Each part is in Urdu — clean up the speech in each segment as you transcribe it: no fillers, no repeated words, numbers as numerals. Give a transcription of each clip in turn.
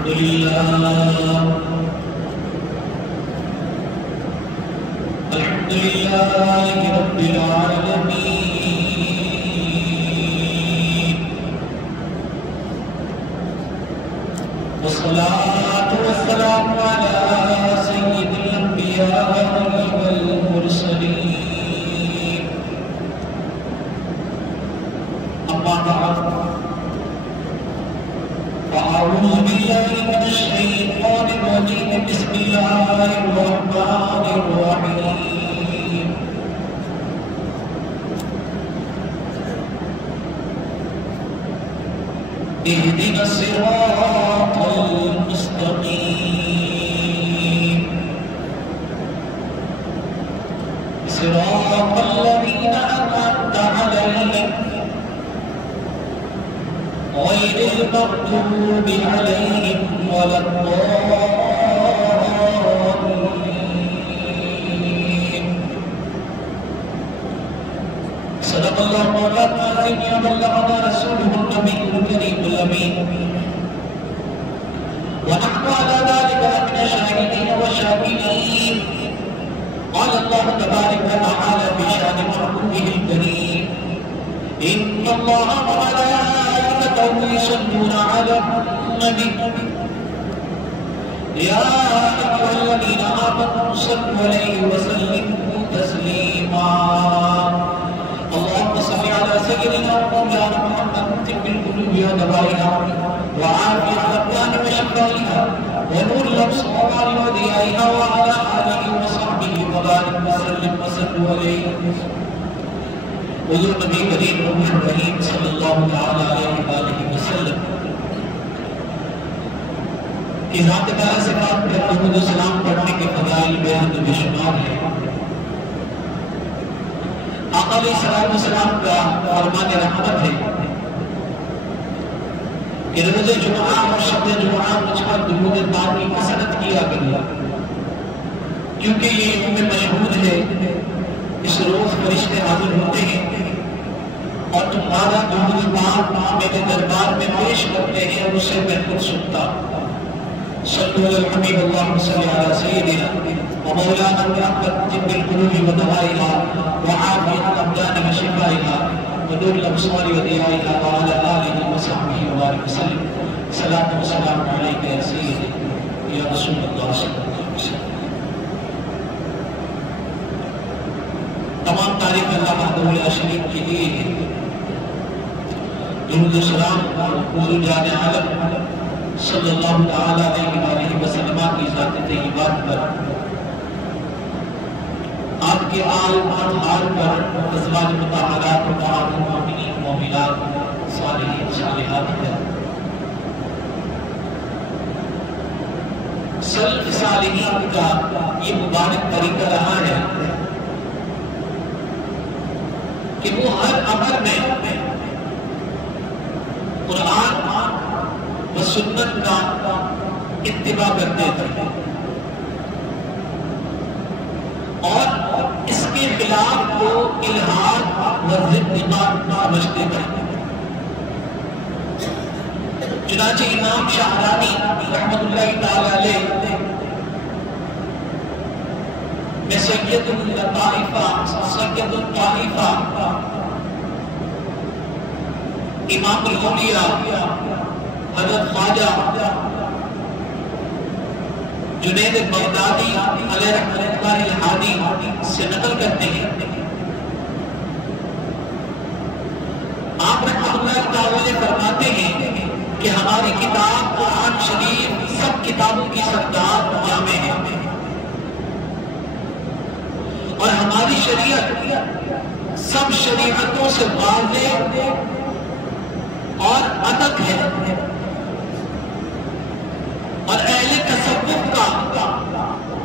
الحمد لله رب العالمين والصلاة والسلام على سيد الأنبياء والمرسلين أما بعد فأعوذ بالله من الشيطان الرجيم بسم الله الرحمن الرحيم اهدنا الصراط المستقيم صراط الذين أنعمت عليهم غير المغضوب عليهم ولا الضالين. صدق الله مولانا العظيم وبلغنا رسوله النبي الكريم الأمين ونحن على ذلك من الشاهدين والشاكرين. قال الله تبارك وتعالى في شأن محبوبه الكريم إن الله وملائكته يصلون على النبي يا أيها الذين آمنوا صلوا عليه وسلموا تسليما. اللهم صل على سيدنا ومولانا محمد طب القلوب ودوائها وعافية الأبدان وشفائها ونور الأبصار وضيائها وعلى آله وصحبه وبارك وسلم وصلوا عليه. حضور نبی کریم رحیم صلی اللہ علیہ وآلہ وسلم کی ذات تعالیٰ سے بات پر درود و سلام پڑھنے کے فضائل بے حد و بے شمار ہے. آقا علیہ السلام کا فرمان رحمت ہے کہ روز جمعہ اور شب جمعہ مجھ پر درود پاک کی کثرت کیا کرنا، کیونکہ یہ یوم مشہود ہے. اس روز فرشتے حاضر ہوتے ہیں اور تمہارا درود پاک میرے دربار میں پیش کرتے ہیں اور اسے میں خود سنتا. صلو علی الحبیب اللہم صلی علی سیدنا ومولانا محمد طب القلوب ودوائها وعافیة الأبدان وشفائها ونور الأبصار وضیائها وعلى آلہ وصحبہ وبارک وسلم. صلاۃ و سلام علیک یا سیدی یا رسول اللہ صلی اللہ علیہ وسلم. تمام تعریف اللہ وحدہ لا شریک کے لیے ہے. درود و سلام حضور جان عالم صلی اللہ علیہ وآلہ وسلم کی ذات طیبات پر، آپ کے آل اطہار پر، ازواج مطہرات و مومنین مومنات صالحین صالحات پر. سلف صالحین کا یہ مبارک طریقہ رہا ہے کہ وہ ہر امر میں قرآن و سنت کا اتباع کرتے تھے اور اس کے خلاف کو الحاد و ضد سمجھتے تھے. چنانچہ امام شاہرانی رحمۃ اللہ تعالی علیہ میں سید الطائفہ امام الاولیاء حضرت خواجہ جنید بغدادی علیہ رحمۃ اللہ الہادی سے نقل کرتے ہیں. آپ رحمۃ اللہ تعالی فرماتے ہیں کہ ہماری کتاب قرآن شریف سب کتابوں کی سردار جامع ہے اور ہماری شریعت سب شریعتوں سے واضح اور ادق ہے اور اہل تصوف کا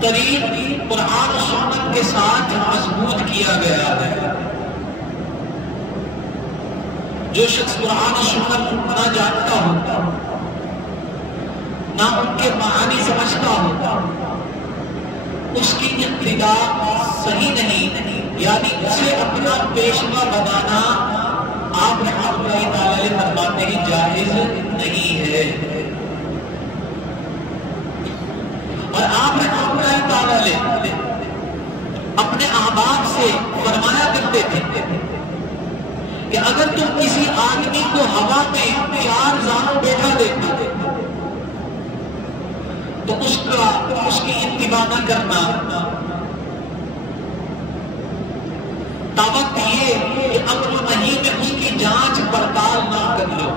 قریب قرآن و سنت کے ساتھ مضبوط کیا گیا ہے. جو شخص قرآن و سنت نہ جانتا ہوتا، نہ ان کے معانی سمجھتا ہوتا، اس کی ابتدا صحیح نہیں، یعنی اسے اپنا پیشوا بنانا آپ رحمۃ اللہ تعالی فرماتے ہیں جائز نہیں ہے. والے اپنے احباب سے فرمایا کرتے تھے کہ اگر تم کسی آدمی کو ہوا میں 4 زانوں بیٹھا دیتے تو اس کی اتباع نہ کرنا، دعوت یہ کہ عقل نہیں میں اس کی جانچ پڑتال نہ کر لو،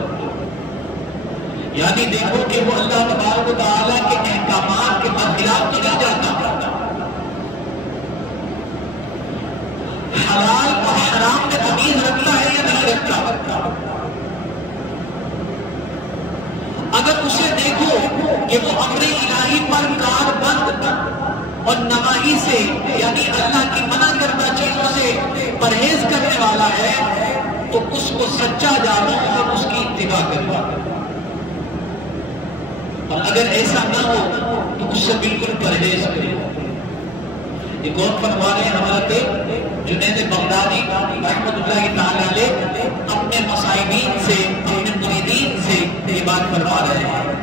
یعنی دیکھو کہ وہ اللہ تبارک و تعالیٰ کے احکامات کے خلاف تو نہیں جاتا، حلال اور حرام میں تمیز رکھتا ہے یا نہیں رکھتا۔ اگر اسے دیکھو کہ وہ امر الہی پر کاربند اور نواہی سے یعنی اللہ کی منع کردہ چیزوں سے پرہیز کرنے والا ہے تو اس کو سچا جانو اور اس کی اتباع کرو، اور اگر ایسا نہ ہو تو اس سے بالکل پرہیز کرو۔ ایک اور فرما رہے ہیں حضرت جنید بغدادی رحمۃ اللہ تعالی علیہ اپنے مصاحبین سے، اپنے مریدین سے یہ بات فرما رہے ہیں۔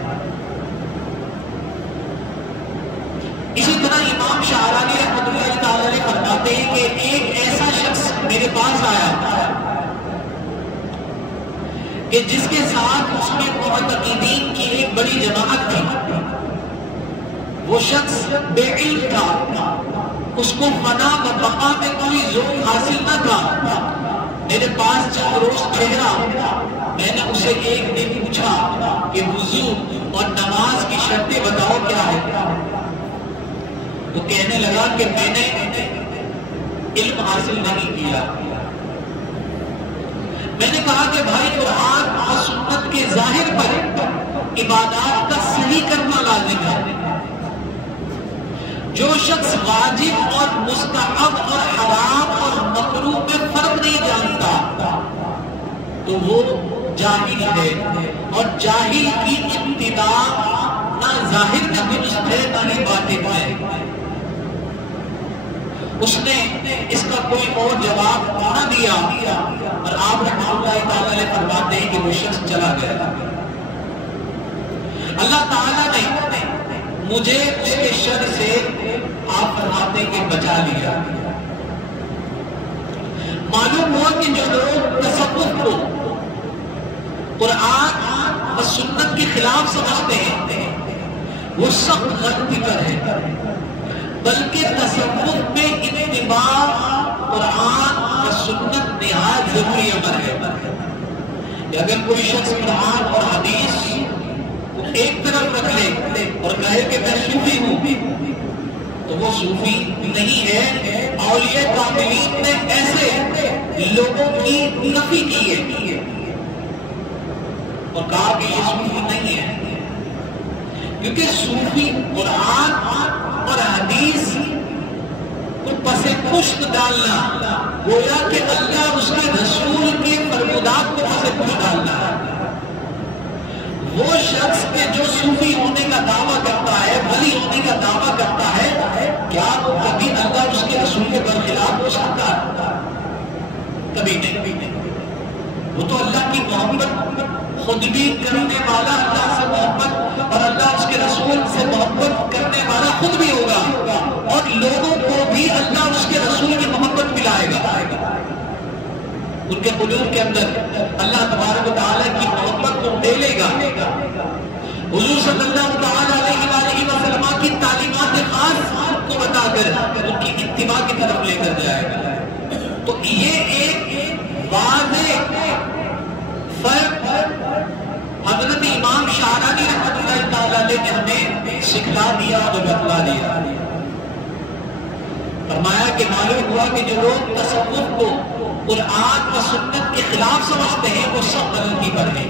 اسی طرح امام شاہرانی رحمۃ اللہ تعالی علیہ فرماتے ہیں کہ ایک ایسا شخص میرے پاس آیا کہ جس کے ساتھ اس میں معتقدین کی ایک بڑی جماعت تھی، وہ شخص بے علم تھا، اس کو فنا و بقا میں کوئی ذوق حاصل نہ تھا۔ میرے پاس چند روز ٹھہرا، میں نے اسے ایک دن پوچھا کہ وضو اور نماز کی شرطیں بتاؤ کیا ہے، تو کہنے لگا کہ میں نے علم حاصل نہیں کیا۔ میں نے کہا کہ بھائی قرآن اور سنت کے ظاہر پر عبادات کا صحیح کرنا لازم ہے، جو شخص واجب اور مستحب اور حرام اور مکروہ میں فرق نہیں جانتا تو وہ جاہل ہے، اور جاہل کی ابتداء نہ ظاہر میں درست ہے نہ ہی باطن ہے۔ اس نے اس کا کوئی اور جواب نہ دیا اور آپ رحمۃ اللہ تعالی علیہ فرماتے ہیں کہ وہ شخص چلا گیا۔ اللہ تعالیٰ نے مجھے اس کے شر سے آپ فرماتے ہیں کہ بچا لیا۔ معلوم ہوا کہ جو لوگ تصوف کو قرآن و سنت کے خلاف سمجھتے ہیں وہ سخت غلطی پر ہے، بلکہ تصوف میں اتباع قرآن و سنت نہایت ضروری امر ہے۔ کہ اگر کوئی شخص قرآن اور حدیث کو ایک طرف رکھ لے اور کہے کہ میں صوفی ہوں تو وہ صوفی نہیں ہے۔ اولیاء کاملین نے ایسے لوگوں کی نفی کی ہے اور کہا کہ یہ صوفی نہیں ہے، کیونکہ صوفی قرآن اور حدیث کو پس پشت ڈالنا، گویا کہ اللہ اور اس کے رسول کے فرمودات کو پس پشت ڈالنا ہے۔ وہ شخص کہ جو صوفی ہونے کا دعویٰ کرتا ہے، ولی ہونے کا دعویٰ کرتا ہے، کیا وہ کبھی اللہ اور اس کے رسول کے برخلاف ہو سکتا ہے؟ کبھی نہیں۔ وہ تو اللہ کی محبت خود بھی کرنے والا، اللہ سے محبت اور اللہ اس کے رسول سے محبت کرنے والا خود بھی ہوگا، اور لوگوں کو بھی اللہ اس کے رسول کی محبت ملائے گا۔ ان کے قلوب کے اندر اللہ تبارک و تعالیٰ کی محبت کو ڈالے گا۔ حضور صلی اللہ تعالیٰ علیہ وآلہ وسلم کی تعلیمات خاص کو بتا کر ان کی اتباع کی طرف لے کر جائے گا۔ تو یہ ایک واضح فرق حضرت امام شاہرانی رحمۃ اللہ تعالیٰ علیہ نے ہمیں سکھلا دیا اور بتلا دیا۔ فرمایا کہ معلوم ہوا کہ جو لوگ تصوف کو قرآن و سنت کے خلاف سمجھتے ہیں وہ سب غلطی پر ہیں،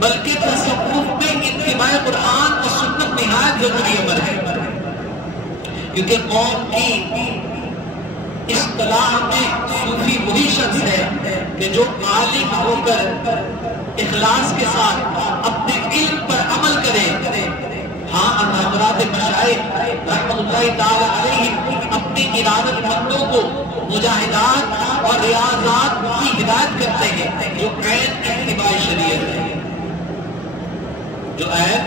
بلکہ تصوف میں اتباع قرآن و سنت نہایت ضروری امر ہے، کیونکہ قوم کی اصطلاح میں صوفی وہی شخص ہے کہ جو عالم ہو کر اخلاص کے ساتھ اپنے علم پر عمل کرے۔ ہاں حضرات مشائخ رحمۃ اللہ تعالی علیہ اپنی ارادت مندوں کو مجاہدات اور ریاضات کی ہدایت کرتے ہیں جو عین اتباع شریعت ہے، جو عین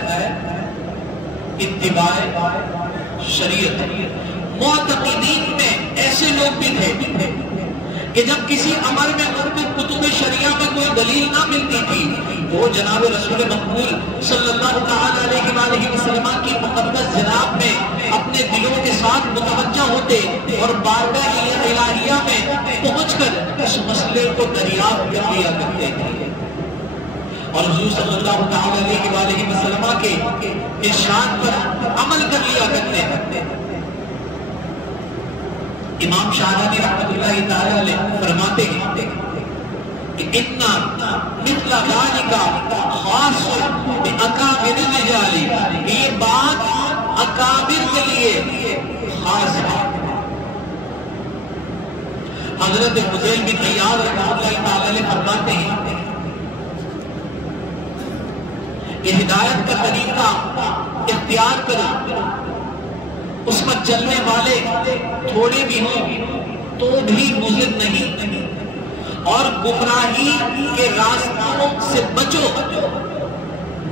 اتباع شریعت ہے۔ معتقدین میں ایسے لوگ بھی تھے کہ جب کسی امر میں ان کو کتب شریعہ میں کوئی دلیل نہ ملتی تھی وہ جناب رسول مقبول صلی اللہ تعالی علیہ وآلہ وسلم کی مقدس جناب میں اپنے دلوں کے ساتھ متوجہ ہوتے اور بارگاہ الہیہ میں پہنچ کر اس مسئلے کو دریافت کر لیا کرتے تھے اور حضور صلی اللہ تعالی علیہ وآلہ وسلم کے ارشاد پر عمل کر لیا کرتے تھے۔ امام شاہرانی رحمۃ اللہ تعالی علیہ فرماتے ہیں کہ اتنا مثل ذالک خاص باکابر الرجال، یہ بات اکابر کے لیے خاص ہے۔ حضرت فضیل بن عیاض رحمۃ اللہ تعالی علیہ فرماتے ہیں کہ ہدایت کا طریقہ اختیار کرو، اس پر چلنے والے تھوڑے بھی ہوں تو بھی مضر نہیں، اور گمراہی کے راستوں سے بچو،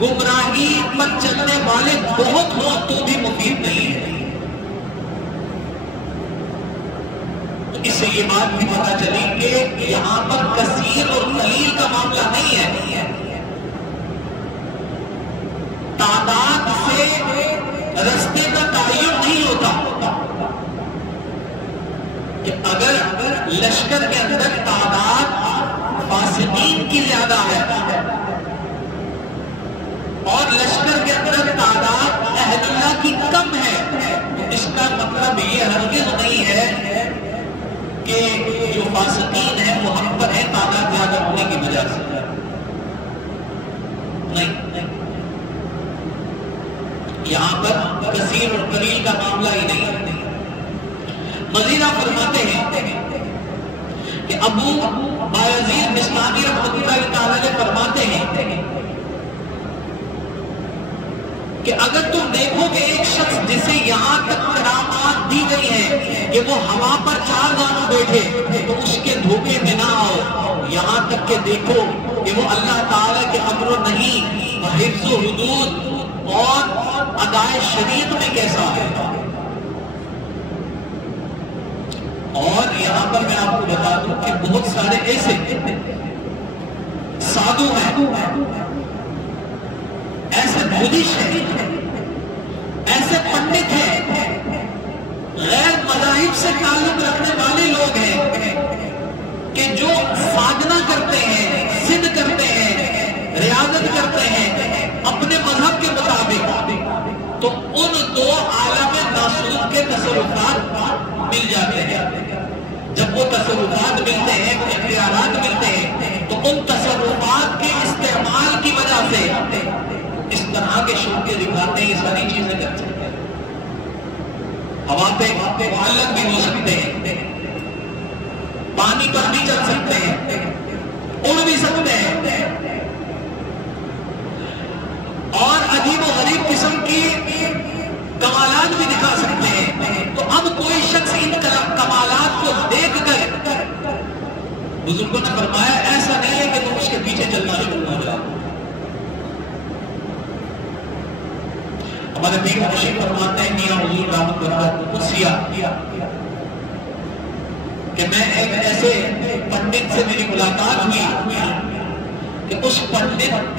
گمراہی پر چلنے والے بہت ہوں تو بھی مفید نہیں ہے۔ تو اس سے یہ بات بھی پتہ چلی کہ یہاں پر کثیر اور قلیل کا معاملہ نہیں ہے، تعداد سے رستے کا تعین نہیں ہوتا کہ اگر لشکر کے اندر تعداد فاسقین کی زیادہ ہے اور لشکر کے اندر تعداد اہل اللہ کی کم ہے تو اس کا مطلب یہ ہرگز نہیں ہے کہ جو فاسقین ہیں وہ ہم پر ہیں تعداد زیادہ ہونے کی وجہ سے، نہیں، یہاں پر کثیر اور قلیل کا معاملہ ہی نہیں ہے۔ مزیدہ فرماتے ہیں کہ ابو بایزید بستامی رحمۃ اللہ تعالی علیہ فرماتے ہیں کہ اگر تم دیکھو کہ ایک شخص جسے یہاں تک کرامات دی گئی ہیں کہ وہ ہوا پر چار دانوں بیٹھے تو اس کے دھوکے میں نہ آؤ، یہاں تک کہ دیکھو کہ وہ اللہ تعالی کے امر و نہی، حفظ و حدود اور ادائے شریعت میں کیسا ہے۔ اور یہاں پر میں آپ کو بتا دوں کہ بہت سارے ایسے سادھو ہیں، ایسے بدھسٹ ہیں، ایسے پنڈت ہیں، غیر مذاہب سے تعلق رکھنے والے لوگ ہیں کہ جو سادھنا کرتے ہیں، سدھ کرتے ہیں، ریاضت کرتے ہیں اپنے مذہب کے مطابق، تو ان دو عالم ناسوت کے تصرفات مل جاتے ہیں۔ جب وہ تصرفات ملتے ہیں، وہ اختیارات ملتے ہیں، تو ان تصرفات کے استعمال کی وجہ سے اس طرح کے شوقے دکھاتے ہیں، یہ ساری چیزیں کر سکتے ہیں، ہوا پہ معلق بھی ہو سکتے ہیں، پانی پر بھی چل سکتے ہیں، اڑ بھی سکتے ہیں، اور عجیب و غریب قسم کی کمالات بھی دکھا سکتے ہیں۔ تو اب کوئی شخص ان کمالات کو دیکھ کر بزرگوں نے فرمایا ایسا نہیں ہے کہ تم اس کے پیچھے چلنا شروع ہو جاؤ۔ ہمارے پیر مشیر فرماتے ہیں میاں حضور رحمت برکت قدسیہ کہ میں ایک ایسے پنڈت سے میری ملاقات ہوئی کہ اس پنڈت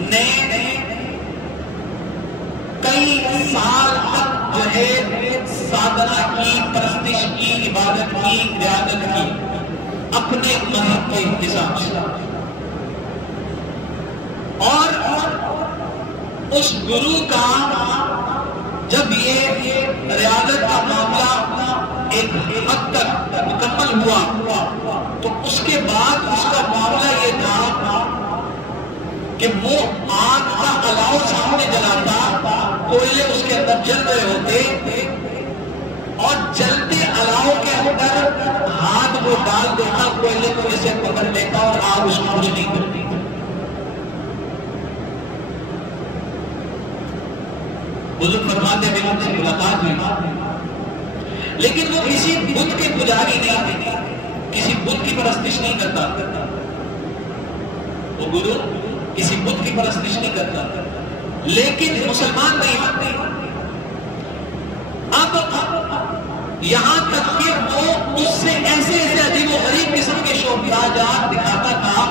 نے کئی سال تک جو ہے سادھنا کی، پرستش کی، عبادت کی، ریاضت کی اپنے مذہب کے حساب سے، اور اس گرو کا جب یہ ریاضت کا معاملہ ایک حد تک مکمل ہوا تو اس کے بعد اس کا معاملہ یہ تھا کہ وہ آگ کا الاؤ سامنے جلاتا، کوئلے اس کے اندر جل رہے ہوتے اور جلتے الاؤ کے اندر ہاتھ وہ ڈال دیتا، کوئلے کو اسے پکڑ لیتا اور آگ اس کو کچھ نہیں کرتی۔ بزرگ فرماتے ہیں ان سے ملاقات ہوئی، لیکن وہ کسی بت کے پجاری نہیں تھے، کسی بت کی پرستش نہیں کرتا، وہ گرو کسی بت کی پرستش نہیں کرتا، لیکن مسلمان نہیں ہوتے۔ اب یہاں تک کہ وہ اس سے ایسے ایسے عجیب و غریب قسم کے شوبیاجات دکھاتا تھا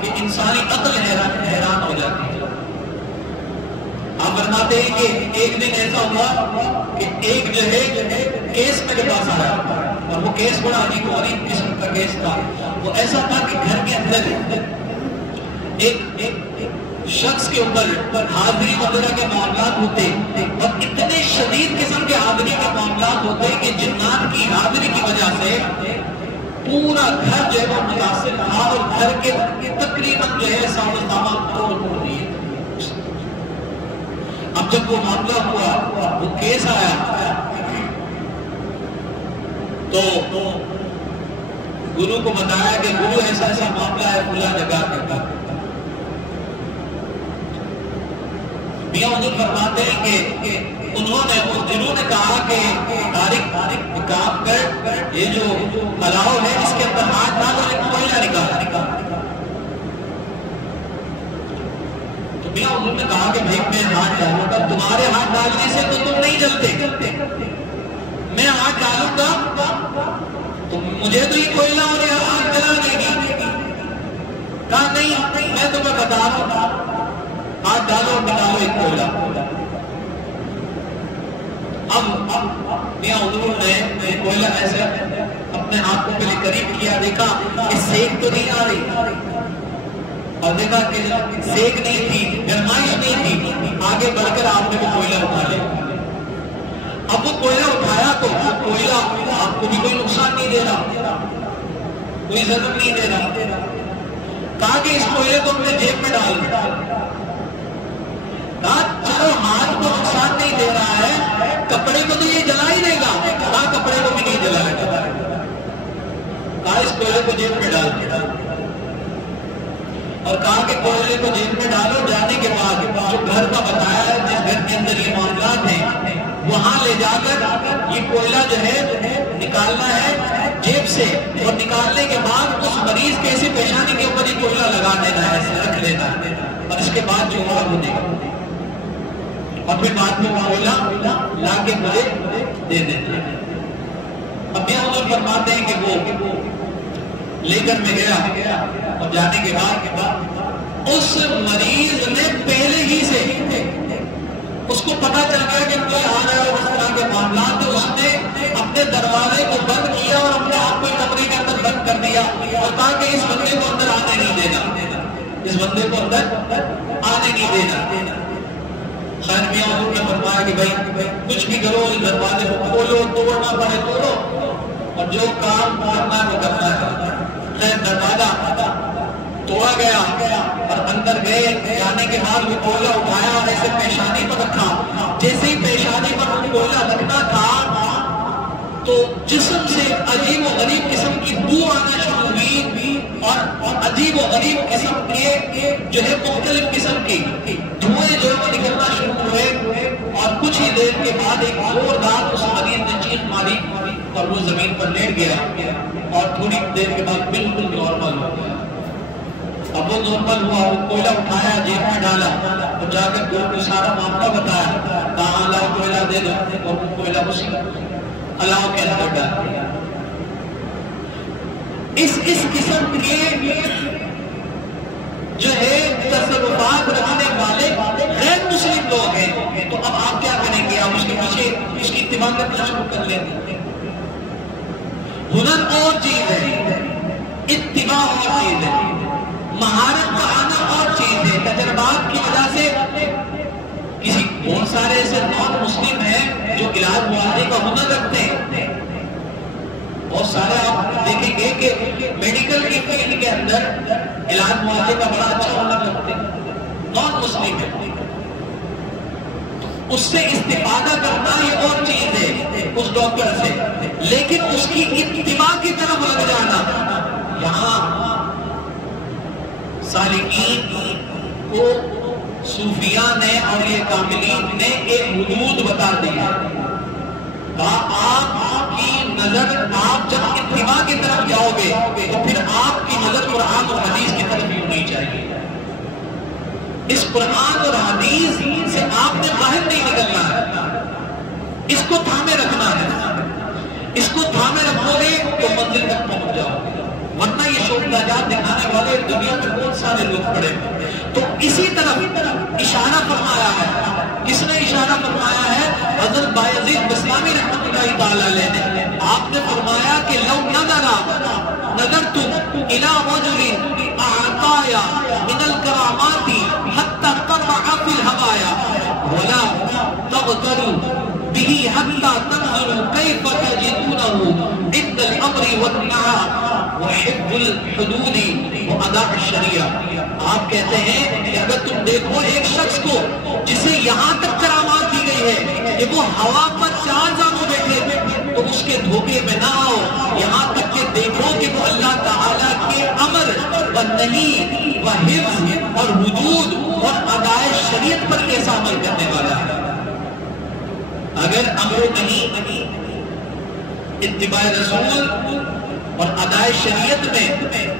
کہ انسانی عقل حیران ہو جاتی ہے۔ آپ فرماتے ہیں کہ ایک دن ایسا ہوا کہ ایک جو ہے کیس میرے پاس آیا، اور وہ کیس بڑا عجیب و غریب قسم کا کیس تھا۔ وہ ایسا تھا کہ گھر کے اندر ایک شخص کے اوپر حاضری وغیرہ کے معاملات ہوتے، اور اتنے شدید قسم کے حاضری کے معاملات ہوتے کہ جنات کی حاضری کی وجہ سے پورا گھر جو ہے وہ متاثر تھا، اور گھر کے تقریباً جو ہے سامان توڑ دیے۔ اب جب وہ معاملہ ہوا، وہ کیس آیا، تو گرو کو بتایا کہ گرو ایسا ایسا معاملہ ہے فلاں جگہ کا۔ میاں حضور فرماتے ہیں کہ انہوں نے اس دنوں نے کہا کہ طارق کام کر، یہ جو پلاؤ ہے اس کے اندر ہاتھ ڈال اور ایک کوئلہ نکال۔ تو میاں حضور نے کہا کہ بھائی میں ہاتھ ڈالوں گا، تمہارے ہاتھ ڈالنے سے تو تم نہیں جلتے، میں ہاتھ ڈالوں گا تو مجھے تو یہ کوئلہ اور یہ ہاتھ جلا دے گی۔ کہا نہیں، میں تمہیں بتا رہا ہوں، ہاتھ ڈالو بناؤ ایک کوئلہ۔ اب میاں حضور نے کوئلہ ایسے اپنے ہاتھ کو پہلے قریب کیا، دیکھا کہ سیک تو نہیں آ رہی، اور دیکھا کہ سیک نہیں تھی، گرمائش نہیں تھی، آگے بڑھ کر آپ نے وہ کوئلہ اٹھا لیا۔ اب وہ کوئلہ اٹھایا تو وہ کوئلہ آپ کو بھی کوئی نقصان نہیں دے رہا، کوئی ضرر نہیں دے رہا۔ کہا کہ اس کوئلے کو اپنے جیب میں ڈال دیا۔ کہا چلو ہاتھ کو نقصان نہیں دے رہا ہے، کپڑے کو تو یہ جلا ہی دے گا، کہا کپڑے کو بھی نہیں جلائے گا۔ کہا اس کوئلے کو جیب میں ڈال دیا، اور کہا کہ کوئلے کو جیب میں ڈالو، جانے کے بعد جو گھر کا بتایا ہے جس گھر کے اندر یہ معاملات ہیں وہاں لے جا کر یہ کوئلہ جو ہے نکالنا ہے جیب سے، اور نکالنے کے بعد اس مریض کے ایسی پیشانی کے اوپر یہ کوئلہ لگا دینا ہے، رکھ لینا ہے، اور اس کے بعد جو ہوا وہ دے گا، اور پھر بعد میں کوئلہ لا کے مجھے دے دینا۔ اب میاں حضور فرماتے ہیں کہ وہ لے کر میں گیا، اور جانے کے بعد اس مریض نے پہلے ہی سے اس کو پتا چل گیا کہ کوئی آ رہا ہے اس طرح کے معاملات، تو اس نے اپنے دروازے کو بند کیا اور اپنے آپ کو کمرے کے اندر بند کر دیا، اور کہا کہ اس بندے کو اندر آنے نہیں دینا، اس بندے کو اندر آنے نہیں دینا۔ خیر میاں حضور نے فرمایا کہ بھائی کچھ بھی کرو، اس دروازے کو کھولو، توڑنا پڑے توڑو، اور جو کام کرنا ہے وہ کرنا ہے۔ خیر دروازہ توڑا گیا، اور اندر گئے، جانے کے بعد وہ کوئلہ اٹھایا اور ایسے پیشانی پر رکھا۔ جیسے ہی پیشانی پر وہ کوئلہ رکھنا تھا تو جسم سے عجیب و غریب قسم کی بو آنا شروع ہوئی، اور عجیب و غریب قسم کے جو ہے مختلف قسم کی دھوئیں جو ہے نکلنا شروع ہوئے، اور کچھ ہی دیر کے بعد ایک زوردار اس مریض نے چیخ ماری اور وہ زمین پر لیٹ گیا، اور تھوڑی دیر کے بعد بالکل نارمل ہو گیا۔ اب وہ نارمل ہوا، وہ کوئلہ اٹھایا، جیب میں ڈالا، اور جا کر گرو کو سارا معاملہ بتایا، کہا اللہ کوئلہ دے دو، اور وہ کوئلہ اسی اللہ کے اندر ڈال دیا۔ اس قسم کے جو ہے تصرفات رکھنے والے غیر مسلم لوگ ہیں، تو اب آپ کیا کریں گے؟ آپ اس کے پیچھے اس کی اتباع کرنا شروع کر لیں گے۔ ہنر اور چیز ہے، اتباع اور چیز ہے، مہارت کا آنا اور چیز ہے۔ تجربات کی وجہ سے کسی بہت سارے ایسے نان مسلم ہیں جو علاج معالجے کا ہنر رکھتے ہیں، بہت سارے آپ دیکھیں گے کہ میڈیکل کی فیلڈ کے اندر علاج معالجے کا بڑا اچھا ہنر رکھتے ہیں، نان مسلم ہے، اس سے استفادہ کرنا یہ اور چیز ہے اس ڈاکٹر سے، لیکن اس کی اتباع کی طرف لگ جانا، یہاں سالکین کو صوفیاء نے اور یہ کاملین نے ایک حدود بتا دیا، آپ کی نظر، آپ جب اتباع کی طرف جاؤ گے تو پھر آپ کی نظر قرآن اور حدیث کی طرف ہی ہونی چاہیے۔ اس قرآن اور حدیث سے آپ نے باہر نہیں نکلنا ہے، اس کو تھامے رکھنا ہے، اس کو تھامے رکھو گے تو منزل تک پہنچ جاؤ گے، ورنہ یہ شوق نجات دکھانے والے دنیا میں بہت سارے لوگ پڑے۔ تو اسی طرف اشارہ فرمایا ہے، کس نے اشارہ فرمایا ہے؟ حضرت بایزید بسطامی رحمۃ اللہ تعالی علیہ نے۔ آپ نے فرمایا کہ لو نظرت الى رجل اعطایا من الکرامات حتی قرع فی الہوایا ولا تغتروا به حتی تنظروا کیف تجدونه عند الامر والنہی وحب الحدود واداء الشریعہ۔ آپ کہتے ہیں کہ اگر تم دیکھو ایک شخص کو جسے یہاں تک کرامات دی گئی ہے کہ وہ ہوا پر 4 زانوں بیٹھے، تو اس کے دھوکے میں نہ آؤ، یہاں تک کہ دیکھو کہ وہ اللہ تعالیٰ کے امر و نہی و حفظ اور حدود اور ادائے شریعت پر کیسا عمل کرنے والا ہے۔ اگر امر و نہی اتباع رسول اور ادائے شریعت میں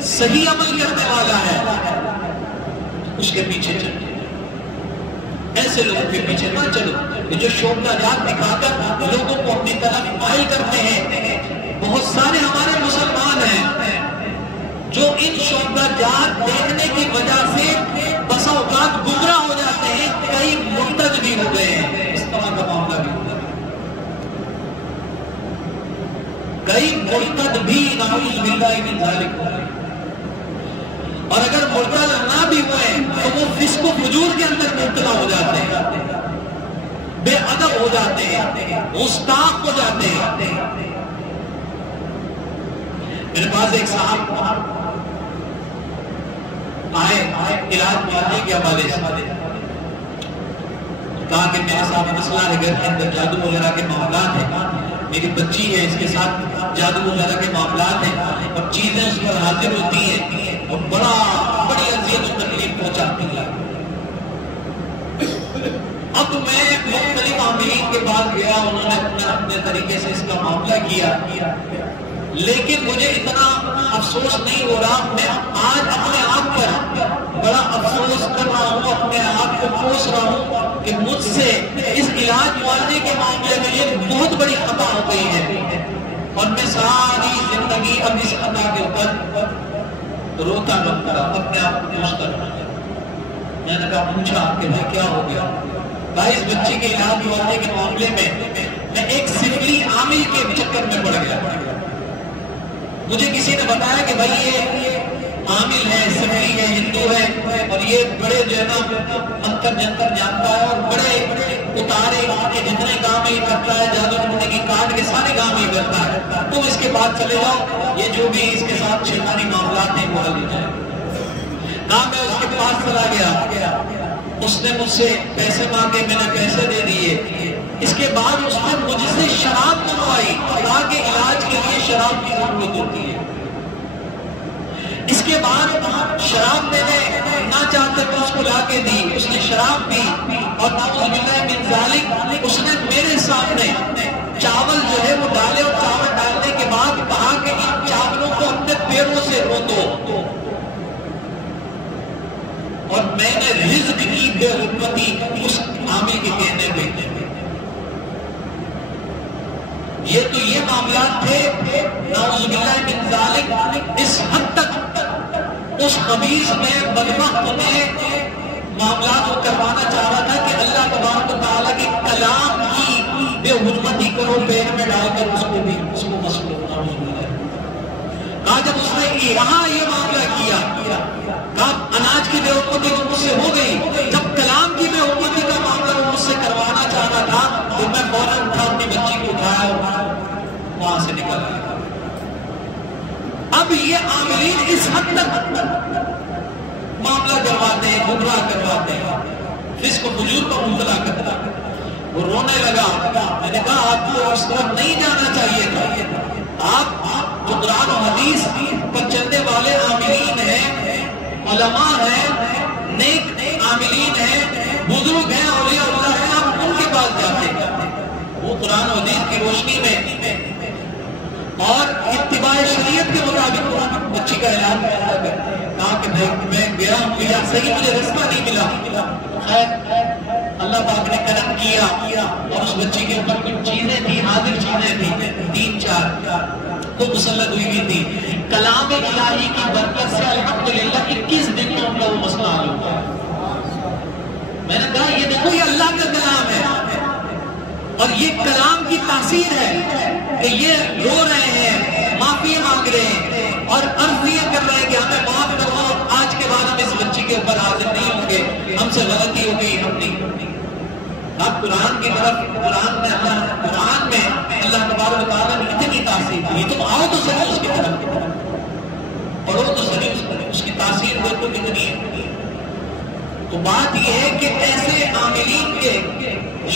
صحیح عمل کرنے والا ہے، اس کے پیچھے چلو، ایسے لوگوں کے پیچھے نہ چلو جو شوق نجات دکھا کر لوگوں کو اپنی طرف مائل کرتے ہیں۔ بہت سارے ہمارے مسلمان ہیں جو ان شوق نجات دیکھنے کی وجہ سے بسا اوقات گمراہ ہو جاتے ہیں، کئی مرتد بھی ہو گئے ہیں، اس طرح کا معاملہ بھی ہوتا ہے، کئی مرتد بھی نعوذ باللہ من ذالک ہو گئے۔ اور اگر مرتد نہ بھی ہوئے تو وہ فسق و فجور کے اندر مبتلا ہو جاتے ہیں، بے ادب ہو جاتے ہیں، گستاخ ہو جاتے ہیں۔ میرے پاس ایک صاحب آئے علاج معالجے کے حوالے سے، کہا کہ میرے ساتھ مسئلہ ہے، گھر کے اندر جادو وغیرہ کے معاملات ہیں، میری بچی ہے اس کے ساتھ جادو وغیرہ کے معاملات ہیں اور چیزیں اس پر حاضر ہوتی ہیں اور بڑی اذیت و تکلیف پہنچاتی ہے۔ اب میں مختلف عاملین کے پاس گیا، انہوں نے اپنے طریقے سے اس کا معاملہ کیا، لیکن مجھے اتنا افسوس نہیں ہو رہا۔ میں آج اپنے آپ پر بڑا افسوس کر رہا ہوں، اپنے آپ کو کوس رہا ہوں کہ مجھ سے اس علاج معالجے کے معاملے میں یہ بہت بڑی خطا ہو گئی ہے، اور میں ساری زندگی اب اس خطا کے اوپر روتا رہتا، اپنے آپ کو کوستا رہتا۔ میں نے کہا پوچھا کہ میں کیا ہو گیا؟ بھائی اس بچی کے علاج معالجے کے معاملے میں ایک سفلی عامل کے چکر میں پڑ گیا۔ مجھے کسی نے بتایا کہ بھائی یہ عامل ہے، سفلی ہے، ہندو ہے، اور یہ بڑے جو ہے نا منتر جنتر جانتا ہے اور بڑے اتارے کے جتنے کام یہ کرتا ہے، جادو ٹونے کی کاٹ کے سارے کام یہ کرتا ہے، تم اس کے پاس چلے جاؤ، یہ جو بھی اس کے ساتھ شیطانی معاملات ہیں وہ حل ہو جائے۔ میں اس کے پاس چلا گیا، اس نے مجھ سے پیسے مانگے، میں نے پیسے دے دیے۔ اس کے بعد اس نے مجھ سے شراب منگوائی، کہا کہ علاج کے لیے شراب کی ضرورت ہوتی ہے۔ اس کے بعد شراب میں نے نہ چاہتے تو اس کو لا کے دی، اس نے شراب پی، اور نعوذ باللہ من ذالک اس نے میرے سامنے چاول جو ہے وہ ڈالے، اور چاول ڈالنے کے بعد کہا کہ ان چاولوں کو اپنے پیروں سے روتو، اور میں نے رزق کی بے حرمتی اس عامل کے کہنے پہ۔ یہ معاملات تھے نعوذ باللہ من ذالک، اس حد تک اس خبیث میں بدبخت نے معاملات کو کروانا چاہ رہا تھا کہ اللہ تبارک و تعالیٰ کے کلام کی بے حرمتی کرو، پیر میں ڈال کر اس کو مسلو کہا۔ جب اس نے یہاں یہ معاملہ کیا، کہا اناج کی بے حرمتی تو مجھ سے ہو گئی، جب کلام کی بے حرمتی کا معاملہ وہ مجھ سے کروانا چاہ رہا تھا تو میں فوراً اٹھا اپنی بچی کو اٹھایا وہاں سے نکل آیا۔ اب یہ عاملین اس حد تک معاملہ کرواتے ہیں، گمراہ کرواتے ہیں، فسق و فجور پر مبتلا کرتا ہے۔ وہ رونے لگا، میں نے کہا آپ کو اس طرف نہیں جانا چاہیے تھا، آپ جو قرآن و حدیث پر چلنے والے عاملین ہیں، علماء ہیں، نیک عاملین ہیں، بزرگ ہیں، اولیاء اللہ ہیں، آپ ان کے پاس جاتے ہیں۔ وہ قرآن و حدیث کی روشنی میں اور اتباع شریعت کے مطابق بچی کا علاج کرتا ہے۔ کہا کہ میں گیا ہوں، صحیح مجھے رستہ نہیں ملا، خیر اللہ پاک نے کرم کیا اور اس بچی کے اوپر کچھ چیزیں تھی، حاضر چیزیں تھی، 3-4 وہ مسلط ہوئی تھی. کلام الہی کی برکت سے الحمدللہ 21 دن میں ان کا وہ مسئلہ حل ہو گیا. میں نے کہا یہ دیکھو یہ اللہ کا کلام ہے اور یہ کلام کی تاثیر ہے کہ یہ رو رہے ہیں، معافی مانگ رہے ہیں اور عرض یہ کر رہے ہیں کہ ہمیں معاف کرو، آج کے بعد ہم اس بچی کے اوپر حاضر نہیں ہوں گے، ہم سے غلطی ہو گئی، ہم نہیں. اب قرآن کی طرف قرآن میں اللہ تبارک و تعالیٰ نے اتنی تاثیر دی. تم آؤ تو صحیح اس کی طرف، پڑھو تو صحیح اس کی تاثیر دیکھو کتنی ہے. تو بات یہ ہے کہ ایسے عاملین کے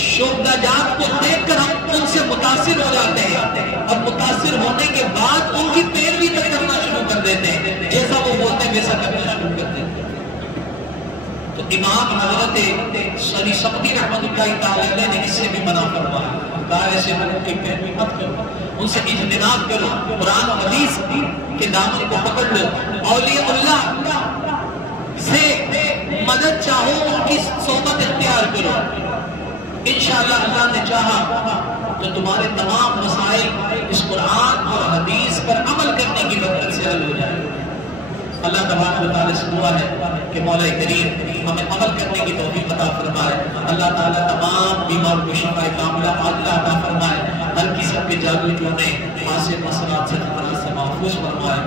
شوقات کو دیکھ کر ہم ان سے متاثر ہو جاتے ہیں اور متاثر ہونے کے بعد ان کی پیروی کرنا شروع کر دیتے ہیں، جیسا وہ بولتے ہیں ویسا کرنا شروع کر دیتے ہیں. تو امام حضرت سری سبتی رحمت اللہ تعالی نے اس سے بھی منع فرمایا، کہا ایسے لوگوں کی پیروی مت کرو، ان سے اجتناب کرو، قرآن و حدیث کے دامن کو پکڑ لو، اولیاء اللہ سے مدد چاہو، ان کی صحبت اختیار کرو. انشاءاللہ اللہ نے چاہا تو تمہارے تمام مسائل اس قرآن اور حدیث پر عمل کرنے کی برکت سے حل ہو جائے. اللہ تبارک و تعالیٰ سے دعا ہے کہ مولا کریم ہمیں عمل کرنے کی توفیق عطا فرمائے. اللہ تعالیٰ تمام بیمار کو شفا کاملہ عطا فرمائے. ہر قسم کے جاگروں نے حاصل مسئلات سے محفوظ فرمائے.